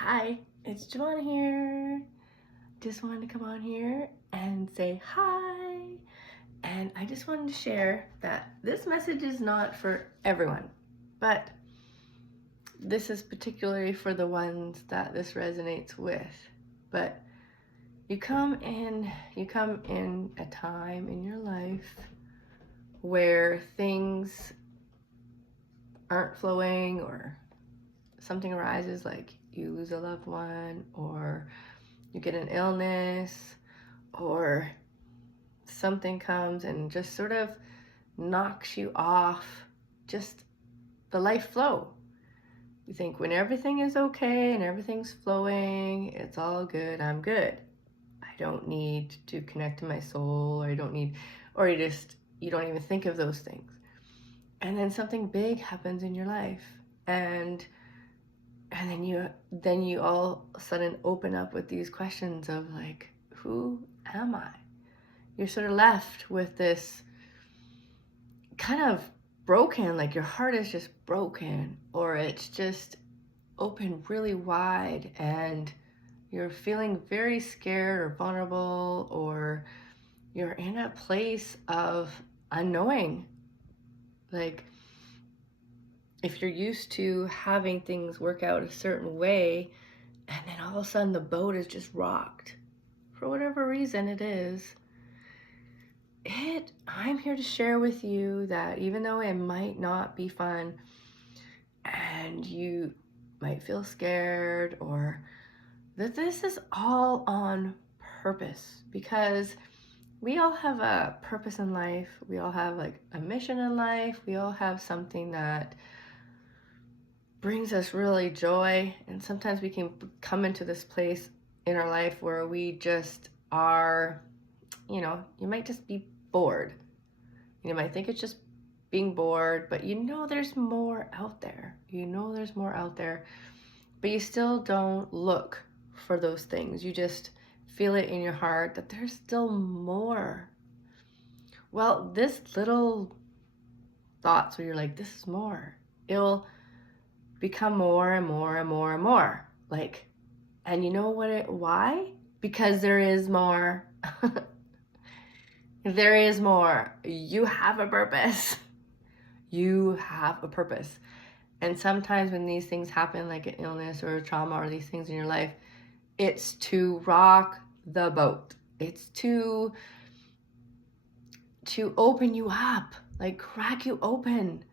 Hi, it's Joanna here. Just wanted to come on here and say hi. And I just wanted to share that this message is not for everyone, but this is particularly for the ones that this resonates with. But you come in a time in your life where things aren't flowing, or something arises, like you lose a loved one, or you get an illness, or something comes and just sort of knocks you off just the life flow. You think when everything is okay and everything's flowing, it's all good, I'm good. I don't need to connect to my soul, or you don't even think of those things. And then something big happens in your life, and then you all of a sudden open up with these questions of like, who am I? You're sort of left with this kind of broken, like your heart is just broken, or it's just open really wide, and you're feeling very scared or vulnerable, or you're in a place of unknowing. Like, if you're used to having things work out a certain way, and then all of a sudden the boat is just rocked for whatever reason it is, I'm here to share with you that even though it might not be fun and you might feel scared, or that this is all on purpose, because we all have a purpose in life. We all have like a mission in life. We all have something that brings us really joy, and sometimes we can come into this place in our life where we just are, you might just be bored. You might think it's just being bored, but there's more out there. There's more out there, but you still don't look for those things. You just feel it in your heart that there's still more. Well, this little thoughts where you're like, this is more, it'll become more and more and more and more. Like, and you know why? Because there is more. There is more. You have a purpose. You have a purpose. And sometimes when these things happen, like an illness or a trauma or these things in your life, it's to rock the boat. It's to open you up, like crack you open.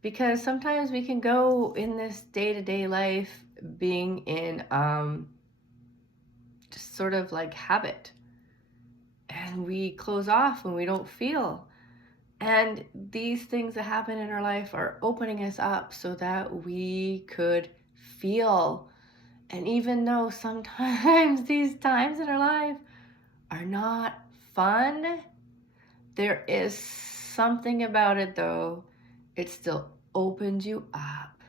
Because sometimes we can go in this day-to-day life being in just sort of like habit. And we close off when we don't feel. And these things that happen in our life are opening us up so that we could feel. And even though sometimes these times in our life are not fun, there is something about it though. It still opens you up.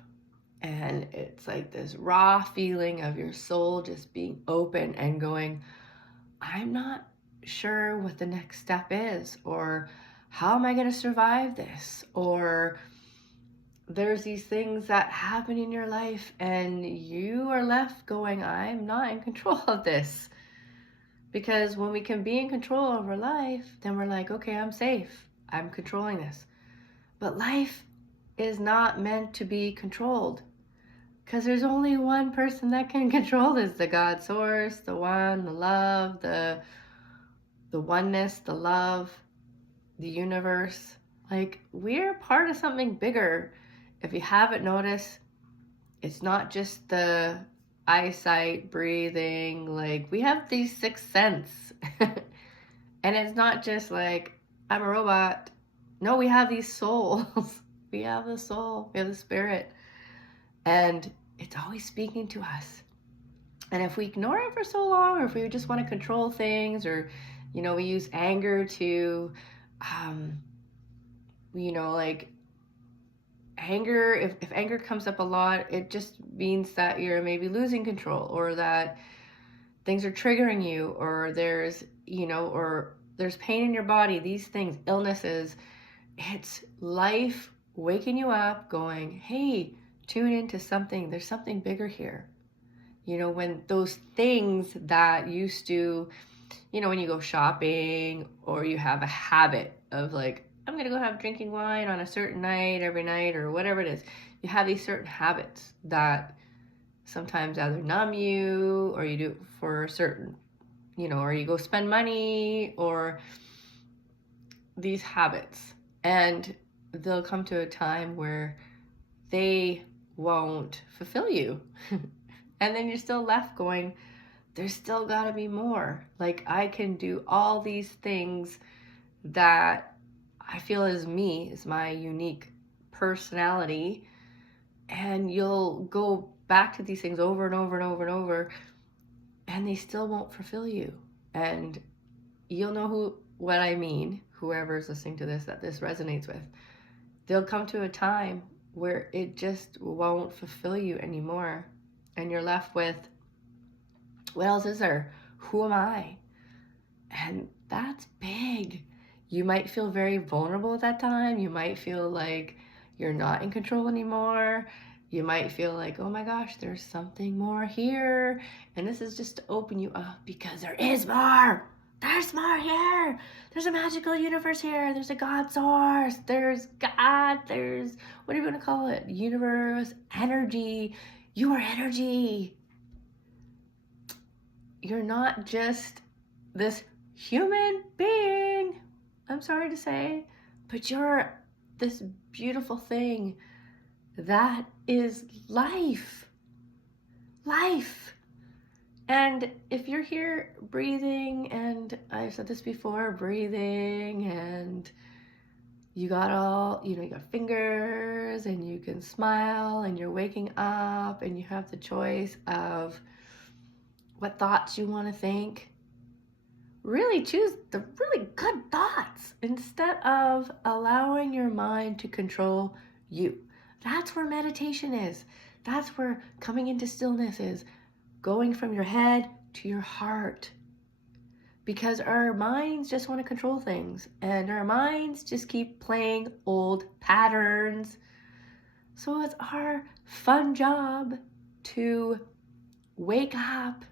And it's like this raw feeling of your soul just being open and going, I'm not sure what the next step is, or how am I going to survive this? Or there's these things that happen in your life and you are left going, I'm not in control of this. Because when we can be in control of our life, then we're like, okay, I'm safe. I'm controlling this. But life is not meant to be controlled, because there's only one person that can control this, the God source, the one, the love, the oneness, the love, the universe. Like, we're part of something bigger. If you haven't noticed, it's not just the eyesight, breathing, like we have these sixth sense. And it's not just like, I'm a robot. No, we have these souls. We have the soul, we have the spirit, and it's always speaking to us. And if we ignore it for so long, or if we just want to control things, or we use anger to like anger, if anger comes up a lot, it just means that you're maybe losing control, or that things are triggering you, or there's pain in your body. These things, illnesses, it's life waking you up going, hey, tune into something. There's something bigger here. When those things that used to, when you go shopping or you have a habit of like, I'm going to go have drinking wine on a certain night every night or whatever it is. You have these certain habits that sometimes either numb you or you do it for certain, or you go spend money or these habits. And they'll come to a time where they won't fulfill you. And then you're still left going, there's still got to be more. Like, I can do all these things that I feel is me, is my unique personality. And you'll go back to these things over and over and over and over, and they still won't fulfill you. And you'll know what I mean, whoever's listening to this, that this resonates with. There'll come to a time where it just won't fulfill you anymore. And you're left with, what else is there? Who am I? And that's big. You might feel very vulnerable at that time. You might feel like you're not in control anymore. You might feel like, oh my gosh, there's something more here. And this is just to open you up, because there is more. There's more here. There's a magical universe here. There's a God source. There's God. There's, what are you going to call it? Universe, energy. You are energy. You're not just this human being, I'm sorry to say, but you're this beautiful thing that is life. Life. And if you're here breathing, and I've said this before, breathing, and you got you got fingers, and you can smile, and you're waking up, and you have the choice of what thoughts you want to think. Really choose the really good thoughts instead of allowing your mind to control you. That's where meditation is. That's where coming into stillness is. Going from your head to your heart. Because our minds just want to control things, and our minds just keep playing old patterns. So it's our fun job to wake up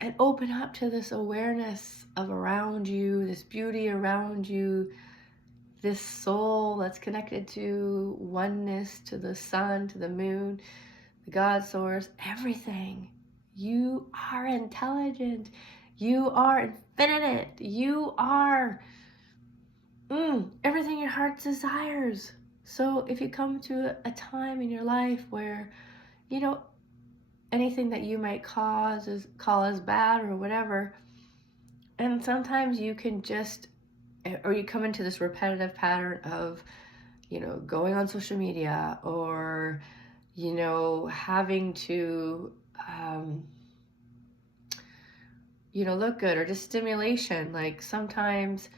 and open up to this awareness of around you, this beauty around you, this soul that's connected to oneness, to the sun, to the moon, the God source, everything. You are intelligent. You are infinite. You are everything your heart desires. So if you come to a time in your life where, anything that you might call as bad or whatever, and sometimes you can or you come into this repetitive pattern of, going on social media, or, having to, look good, or just stimulation, like sometimes,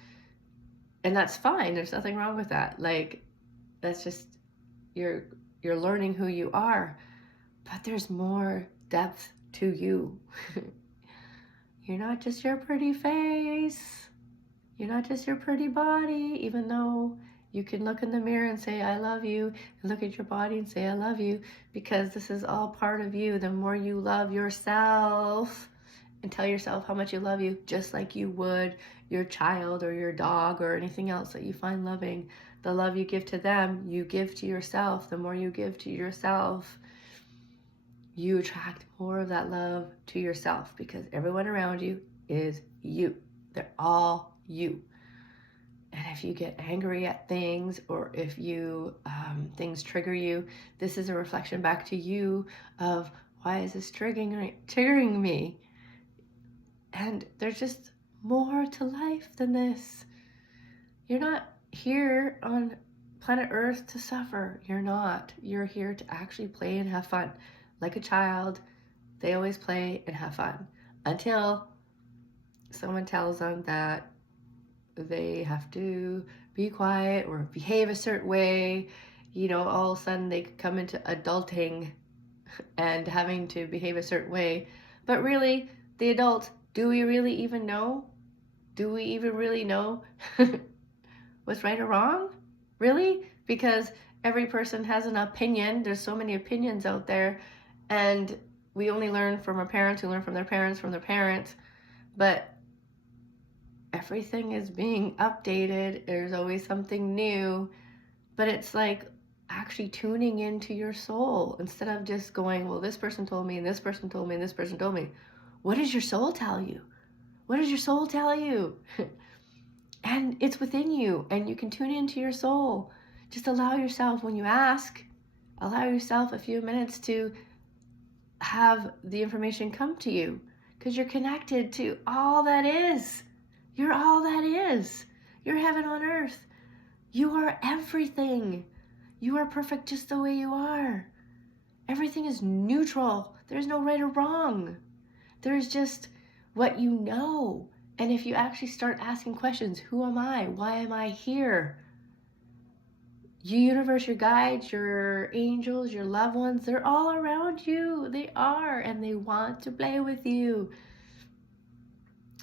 and that's fine. There's nothing wrong with that. Like, that's just, you're learning who you are. But there's more depth to you. You're not just your pretty face. You're not just your pretty body, even though you can look in the mirror and say, I love you, and look at your body and say, I love you, because this is all part of you. The more you love yourself and tell yourself how much you love you, just like you would your child or your dog or anything else that you find loving, the love you give to them, you give to yourself. The more you give to yourself, you attract more of that love to yourself, because everyone around you is you. They're all you. And if you get angry at things, or if you things trigger you, this is a reflection back to you of, why is this triggering me? And there's just more to life than this. You're not here on planet Earth to suffer. You're not. You're here to actually play and have fun. Like a child, they always play and have fun until someone tells them that they have to be quiet or behave a certain way. All of a sudden they come into adulting and having to behave a certain way. But really, the adults, do we really even know? Do we even really know what's right or wrong? Really? Because every person has an opinion. There's so many opinions out there. And we only learn from our parents, we learn from their parents, but everything is being updated. There's always something new, but it's like actually tuning into your soul instead of just going, well, this person told me, and this person told me, and this person told me. What does your soul tell you? What does your soul tell you? And it's within you, and you can tune into your soul. Just allow yourself, when you ask, allow yourself a few minutes to have the information come to you, because you're connected to all that is. You're all that is. You're heaven on earth. You are everything. You are perfect just the way you are. Everything is neutral. There's no right or wrong. There's just what you know. And if you actually start asking questions, who am I? Why am I here? Your universe, your guides, your angels, your loved ones, they're all around you. They are, and they want to play with you.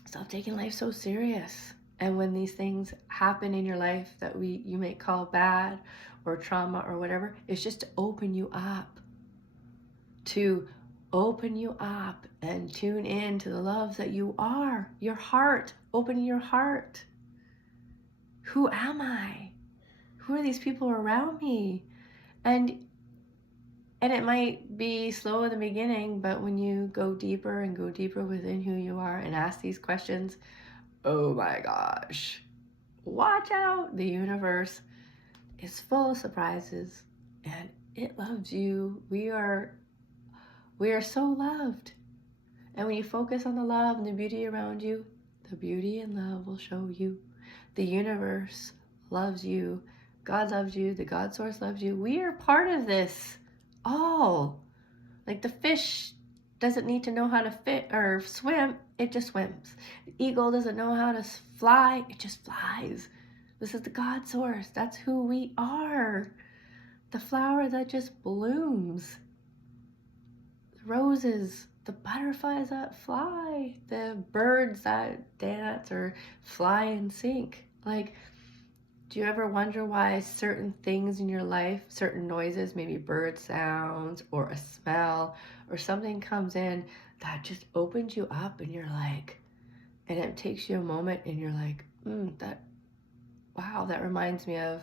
Stop taking life so serious. And when these things happen in your life that you may call bad or trauma or whatever, it's just to open you up. To open you up and tune in to the love that you are. Your heart. Open your heart. Who am I? Who are these people around me? And it might be slow in the beginning, but when you go deeper and go deeper within who you are and ask these questions, oh my gosh, watch out. The universe is full of surprises and it loves you. We are so loved. And when you focus on the love and the beauty around you, the beauty and love will show you. The universe loves you. God loves you. The God source loves you. We are part of this all. Like the fish doesn't need to know how to fit or swim. It just swims. The eagle doesn't know how to fly. It just flies. This is the God source. That's who we are. The flower that just blooms. The roses, the butterflies that fly, the birds that dance or fly and sink. Like, do you ever wonder why certain things in your life, certain noises, maybe bird sounds or a smell or something comes in that just opens you up and you're like, and it takes you a moment and you're like, wow, that reminds me of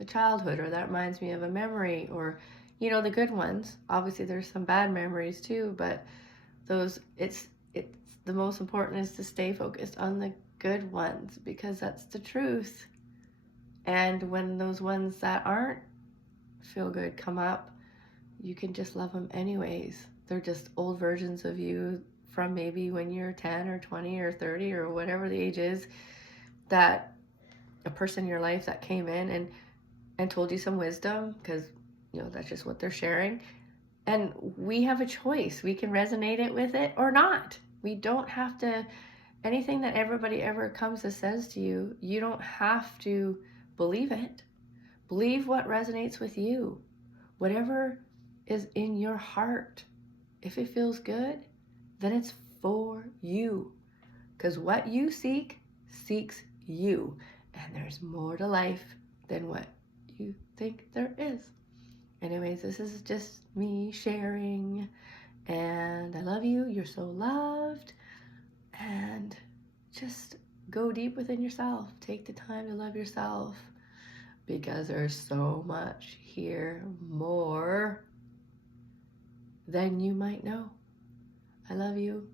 a childhood, or that reminds me of a memory, or, the good ones. Obviously there's some bad memories too, but it's the most important is to stay focused on the good ones, because that's the truth. And when those ones that aren't feel good come up, you can just love them anyways. They're just old versions of you from maybe when you're 10 or 20 or 30 or whatever the age is, that a person in your life that came in and told you some wisdom, because that's just what they're sharing. And we have a choice. We can resonate it with it or not. We don't have to, anything that everybody ever comes and says to you, you don't have to believe it. Believe what resonates with you. Whatever is in your heart. If it feels good, then it's for you. Because what you seek seeks you. And there's more to life than what you think there is. Anyways, this is just me sharing. And I love you. You're so loved. And just go deep within yourself. Take the time to love yourself, because there's so much here more than you might know. I love you.